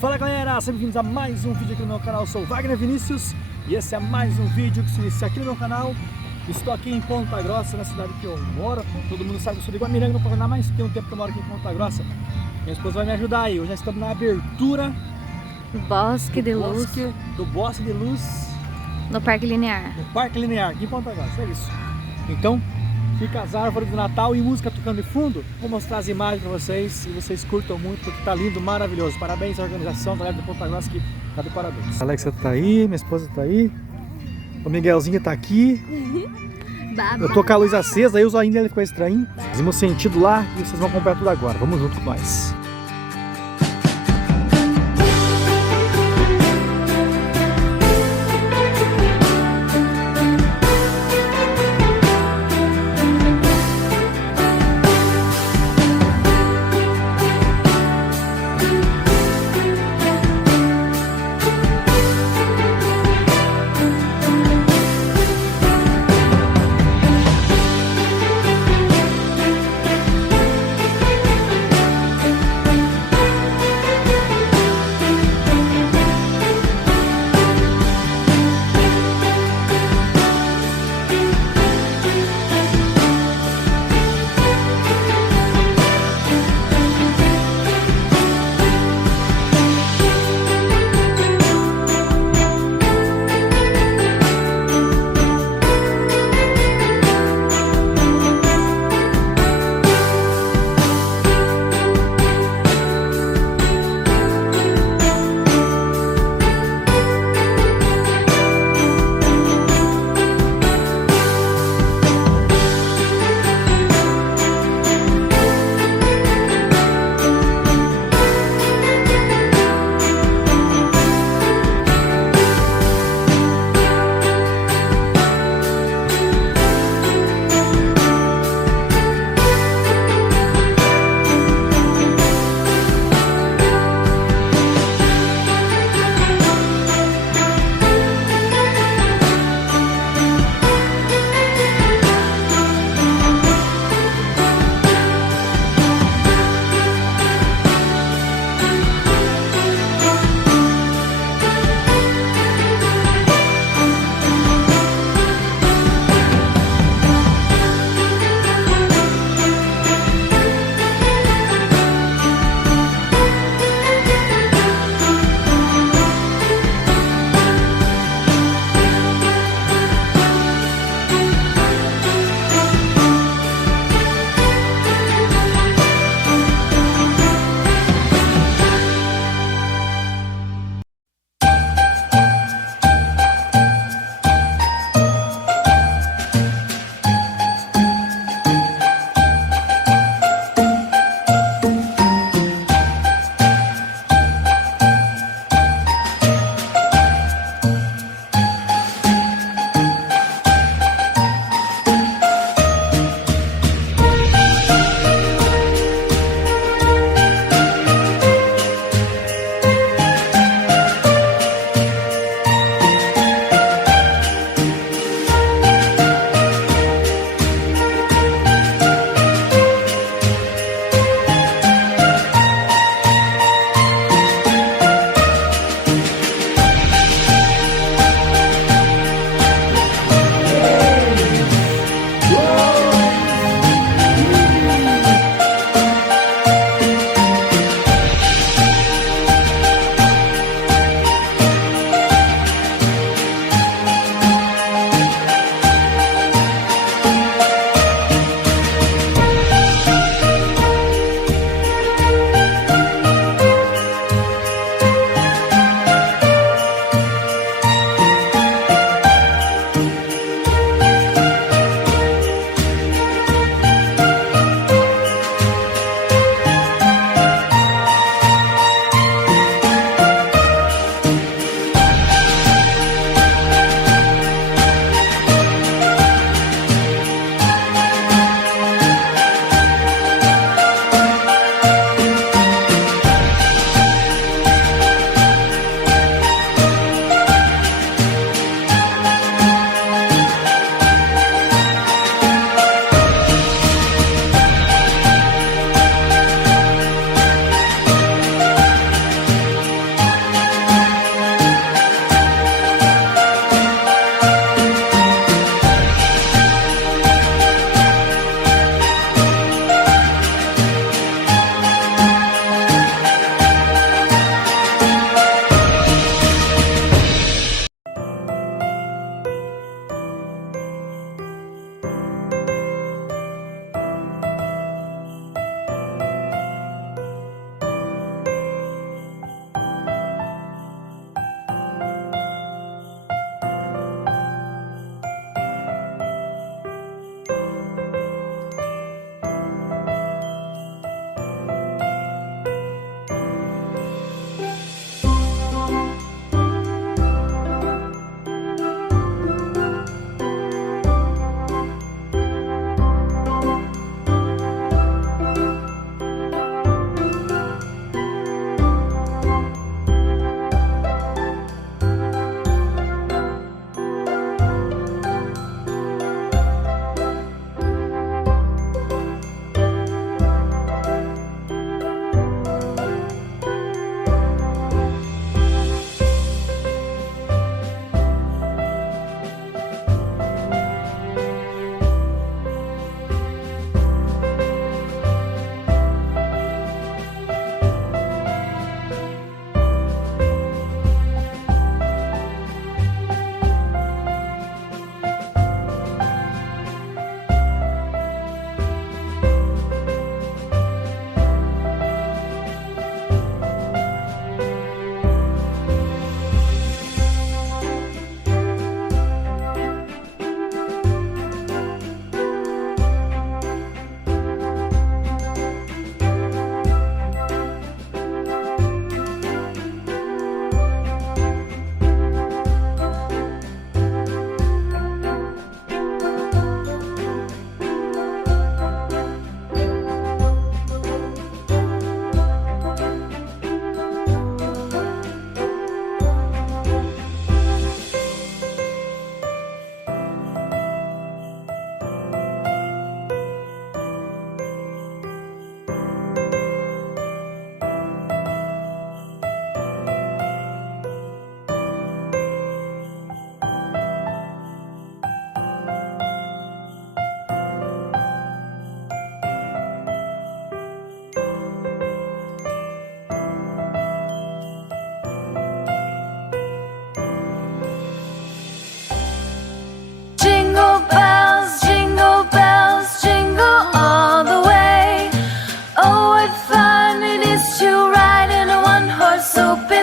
Fala galera, sejam bem-vindos a mais um vídeo aqui no meu canal. Eu sou o Wagner Vinícius e esse é mais um vídeo que se inicia aqui no meu canal. Estou aqui em Ponta Grossa, na cidade que eu moro. Todo mundo sabe que eu sou de Guamiranga no Paraná, mas tem um tempo que eu moro aqui em Ponta Grossa. Minha esposa vai me ajudar aí. Hoje nós estamos na abertura Bosque de Luz, do Bosque de Luz no Parque Linear. no Parque Linear, aqui em Ponta Grossa, é isso. Então, fica as árvores de Natal e música tocando de fundo. Vou mostrar as imagens para vocês e vocês curtam muito porque tá lindo, maravilhoso. Parabéns à organização da galera de Ponta Grossa que tá de parabéns. A Alexa tá aí, minha esposa tá aí. O Miguelzinho tá aqui. Eu tô com a luz acesa, aí o zoinho dele ficou estranho. Fizemos sentido lá e vocês vão acompanhar tudo agora. Vamos junto com nós.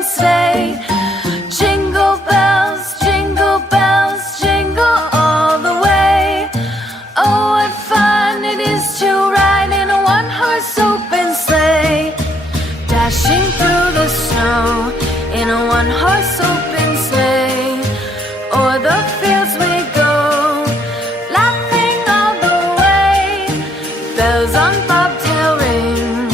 open sleigh. Jingle bells, jingle all the way. Oh, what fun it is to ride in a one-horse open sleigh. Dashing through the snow in a one-horse open sleigh. O'er the fields we go, laughing all the way. Bells on bobtail ring,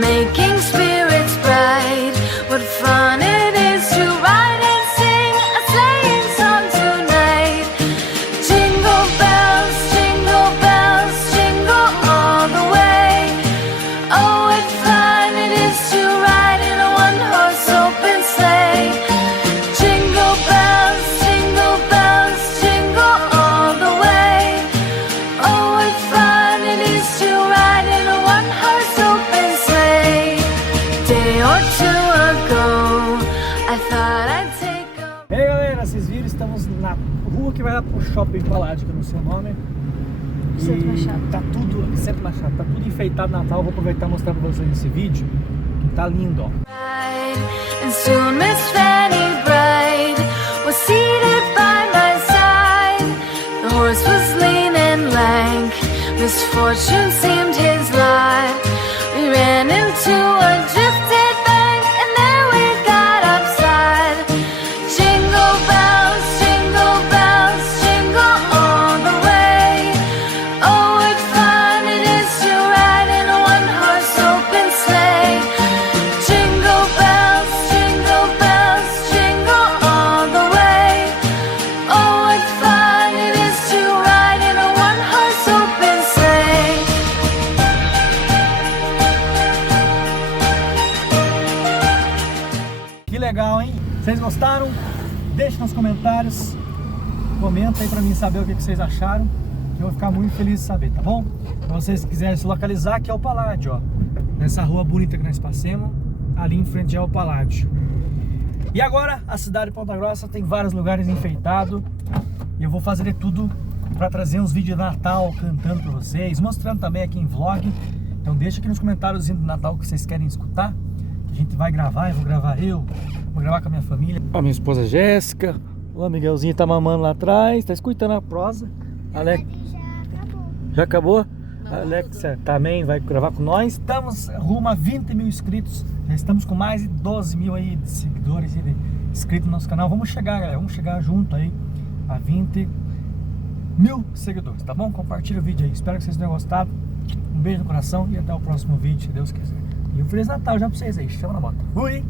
making spirits bright. What fun it is to ride and sing a sleighing song tonight. Jingle bells, jingle all the way. Oh, what fun it is to ride in a one-horse open sleigh. Jingle bells, jingle all the way. Oh, what fun it is to ride in a one-horse open sleigh. Day or two ago, I thought I'd take a... E aí galera, vocês viram? Estamos na rua que vai lá pro Shopping Paládio, que eu não sei o nome. Centro Machado. Tá tudo, Centro Machado, tá tudo enfeitado Natal. Vou aproveitar e mostrar pra vocês esse vídeo, que tá lindo, ó. And soon Miss Fanny Bright was seated by my side. The horse was lean and lank, misfortune seemed his lot. We ran into a drifted bank and there we got upside. Jingle bells, jingle all the way. Oh, what fun it is to ride in a one-horse open sleigh. Jingle bells, jingle all the way. Oh, what fun it is to ride in a one-horse open sleigh. Que legal, hein? Vocês gostaram? Deixe nos comentários. Comenta aí pra mim saber o que vocês acharam, que eu vou ficar muito feliz de saber, tá bom? Se vocês quiserem se localizar, aqui é o Paládio, ó. Nessa rua bonita que nós passamos, ali em frente é o Paládio. E agora, a cidade de Ponta Grossa tem vários lugares enfeitados. E eu vou fazer de tudo pra trazer uns vídeos de Natal cantando pra vocês, mostrando também aqui em vlog. Então deixa aqui nos comentários do Natal que vocês querem escutar, que a gente vai gravar. Eu vou gravar vou gravar com a minha família. Ó, minha esposa Jéssica, o Miguelzinho tá mamando lá atrás, tá escutando a prosa. Alex, já acabou? Alexa também vai gravar com nós. Estamos rumo a 20 mil inscritos. Já estamos com mais de 12 mil aí de seguidores e de inscritos no nosso canal. Vamos chegar, galera, vamos chegar junto aí a 20 mil seguidores, tá bom? Compartilha o vídeo aí. Espero que vocês tenham gostado. Um beijo no coração e até o próximo vídeo, se Deus quiser. E um Feliz Natal já pra vocês aí. Chama na moto. Fui!